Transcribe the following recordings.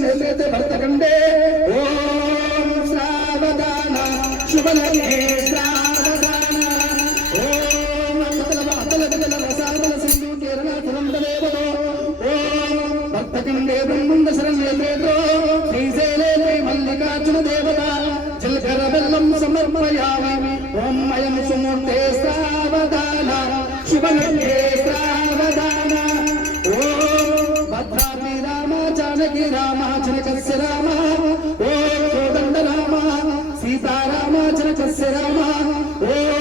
శరణ్యతే భర్త కండే ఓం శ్రావదాన శుభలే శ్రావదాన ఓం అతల రసాదల సింధు కేరళ ధనందేవో ఓం భర్త కండే బ్రహ్మండ శరణ్యతే శ్రీశైలే మల్లికార్జున దేవత జలకర బెల్లం సమర్పయామి ఓం అయం సుమూర్తే శ్రావదాన శుభలే శ్రావదాన जानकी राम जनकस्य राम ओम कोदंड राम सीताराम जनकस्य राम ओम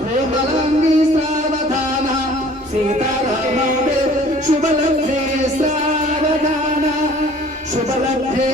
कोमलांगी सावधान सीताराम शुभलब्धे सावधान शुभलब्धे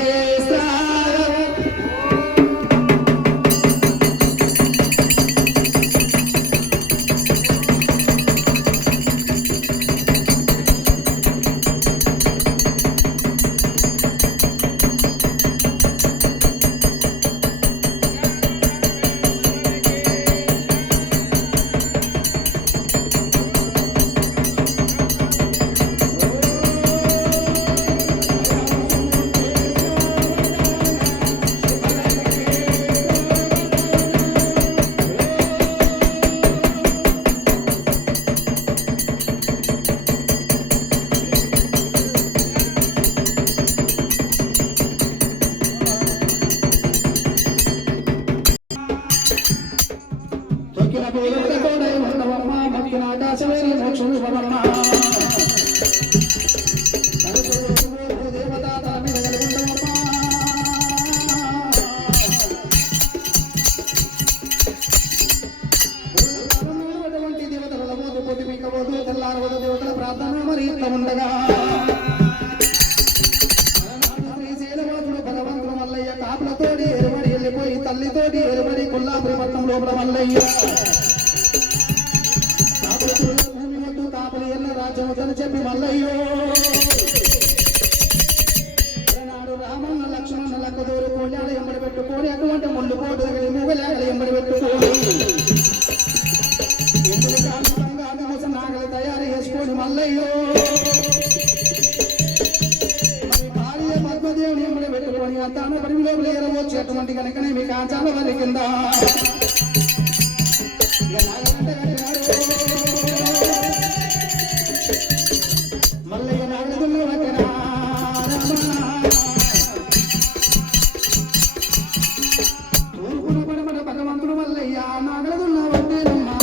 తల్లితోటి ఎరుబడి కొల్లాపురి పట్టణం లోపల మల్లయ్య తాపలి ఎన్న రాజ్యముతని చెప్పి మల్లయ్యో నాడు రామన్న లక్ష్మణ లక్కదూరు కోళ్ళాడు ఎంబడి పెట్టుకోని అటువంటి ముళ్ళు పోటు మూగలేగలు ఎంబడి పెట్టుకోని ఎందుకు కాంతంగా మోసం నాగలి తయారు చేసుకొని మల్లయ్యో దేవుని ఎంబడి పెట్టుకొని అంతాను పడివి లోపల ఎరవచ్చు అటువంటి కనుకనే మీ కాంచాల వారి కింద మల్లయ్య నాగదుల్లో తూర్పున పడమట భగవంతుడు మల్లయ్య నాగదున్న వడ్డేనమ్మా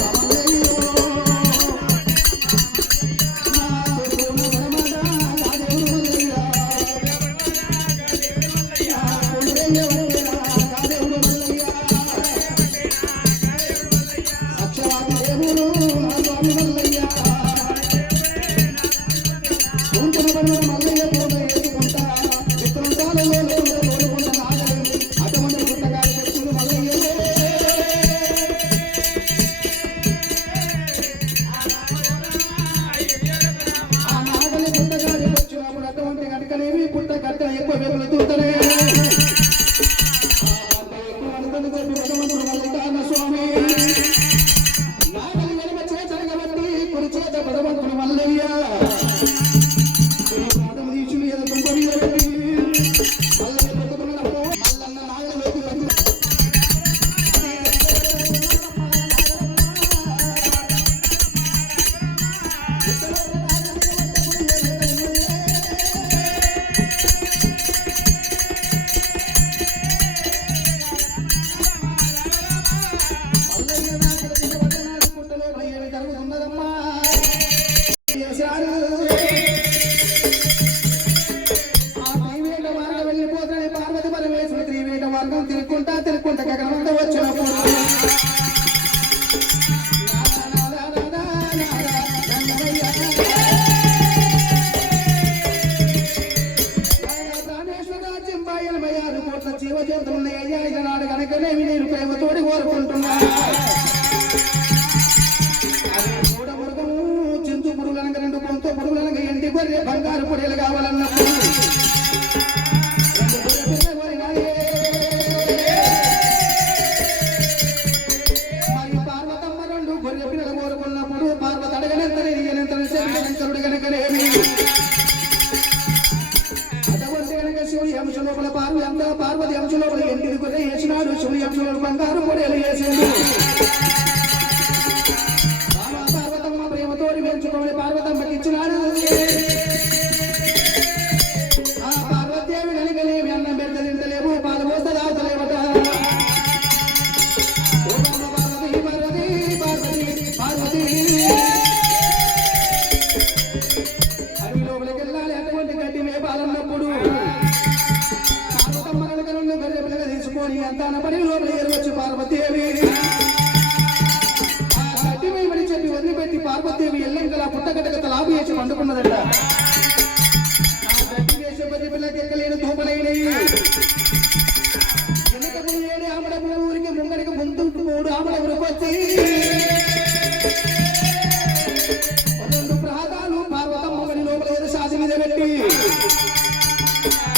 బంగారు పొడిలు కావాలన్నప్పుడు పార్వతమ్మ రెండు గొర్రె పిల్లలు కోరుకున్నప్పుడు పార్వత అడగనంతనే కనుకనేమి అంశ లోపల పార్వతి అంశ లోపల ఎంటిది గొర్రె వేసినాడు శివుడి అంశ లోపల బంగారు పొడేలు వేసిండు పార్వతమ్మ ప్రేమతోటి పెంచుకోమని పార్వతమ్మకి ఇచ్చినాడు ఆ పార్వతీదేవి కనుకలేమి అన్నం పెడితే తింటలేవు పాలు పోస్తే తాగుతలేవట పార్వతి అడవి లోపలికి వెళ్ళాలి అటువంటి గడ్డి మేపాలన్నప్పుడు పార్వతమ్మలను కనున్న గొర్రె పిల్లగా తీసుకొని అంత అనపడి లోపల ఎరవచ్చు పార్వతీదేవి ఆ గడ్డి మేమని చెప్పి వదిలిపెట్టి పార్వతీదేవి ఎల్లంకల పుట్టగడ్డగత లాభం చేసి పండుకున్నదట ఆ గడ్డి వేసే గొర్రె పిల్లకి ఎక్కలేని ధూపలైనవి వెనుకకు ఏడు ఆమడ ఊరికి ముంగడికి ముందు 3 ఆమడ ఊరికి వచ్చి పార్వతమ్మ లోపల ఏదో శాసి మీద పెట్టి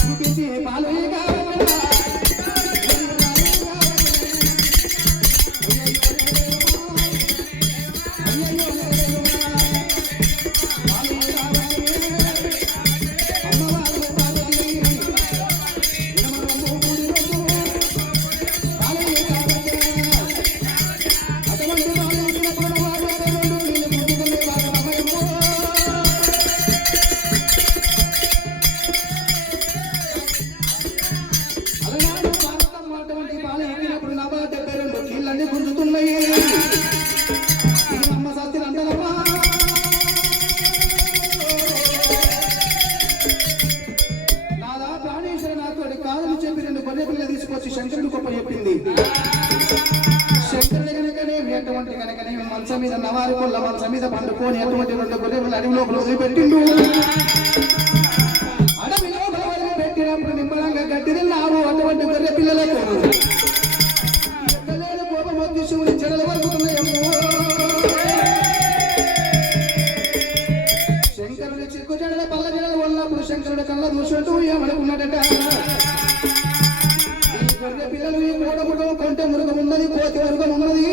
చూపించి పాలు గుంజుతున్నాయి అమ్మ సత్తులు అంటారమ్మా నాదా ప్రాణేశ్వర నాతో కాదని చెప్పి 2 గొర్రె పిల్లలు తీసుకొచ్చి శంకరుడు గొప్ప చెప్పింది శంకరుడు కనుకనే ఎటువంటి కనుకనే మంచం మీద నవారి కొల్ల మంచం మీద పండుకొని అటువంటి 2 గొర్రె పిల్లలు అడవి లోపల వదిలిపెట్టిండు అడవి లోపల వదిలిపెట్టినప్పుడు నిమ్మలంగా గడ్డి తిన్నావు అటువంటి గొర్రె పిల్లలకు శివుని చెడలు వరుగుతున్నాయమ్మో శంకరుడి చిక్కు చెడల పల్ల చెడలు ఉన్నప్పుడు శంకరుడు కళ్ళ దూసినట్టు ఏమనుకున్నాడట ఈ గొర్రె పిల్లలు ఈ మూడముడు కొంట మురుగం ఉన్నది కోతి మురుగం ఉన్నది